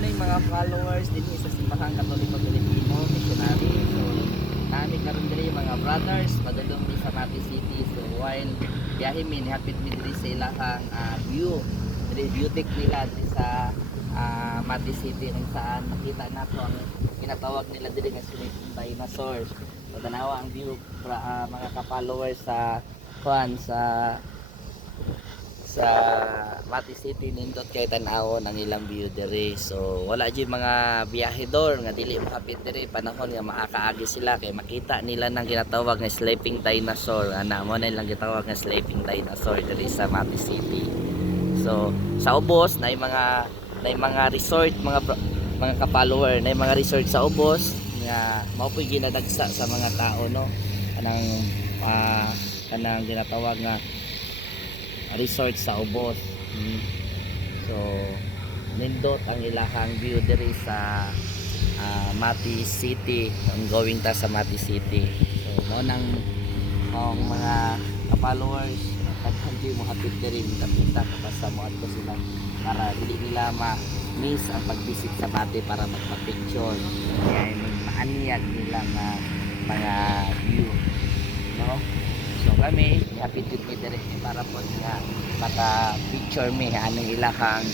na yung mga followers din sa Simbahang Katoliko Pilipino Missionary. So nami karon diri yung mga brothers padulong di sa Mati City. So while biyahe mi hapit mi diri sa ilahang view, diri beauty nila diri sa Mati City kung saan makita nato ang ginatawag nila diri nga sleeping dinosaur. So tanawa ang view para mga ka-followers sa sa Mati City nindot kay tan-awon ang ilang view diri. So wala jud mga biyahedor nga dili makapit diri panahon nga makakaagi sila kay makita nila nang ginatawag nga sleeping dinosaur. Ana mo na lang gitawag nga sleeping dinosaur diri sa Mati City. So sa ubos na mga resort mga ka-follower na mga resort sa ubos nga mao po'y ginadagsa sa mga tao no kanang ginatawag nga resort sa ubos. So nindot ang ilahang view diri sa Mati City ang going ta sa Mati City. So mo nang mga followers kadto mo hapit diri kita basta mo adto sila para dili nila ma-miss ang pag-visit sa Mati para magpa-picture. Kaya maanyag nila mga view no. So kami hapit jud mi diri para po nga maka-picture mi anong ilahang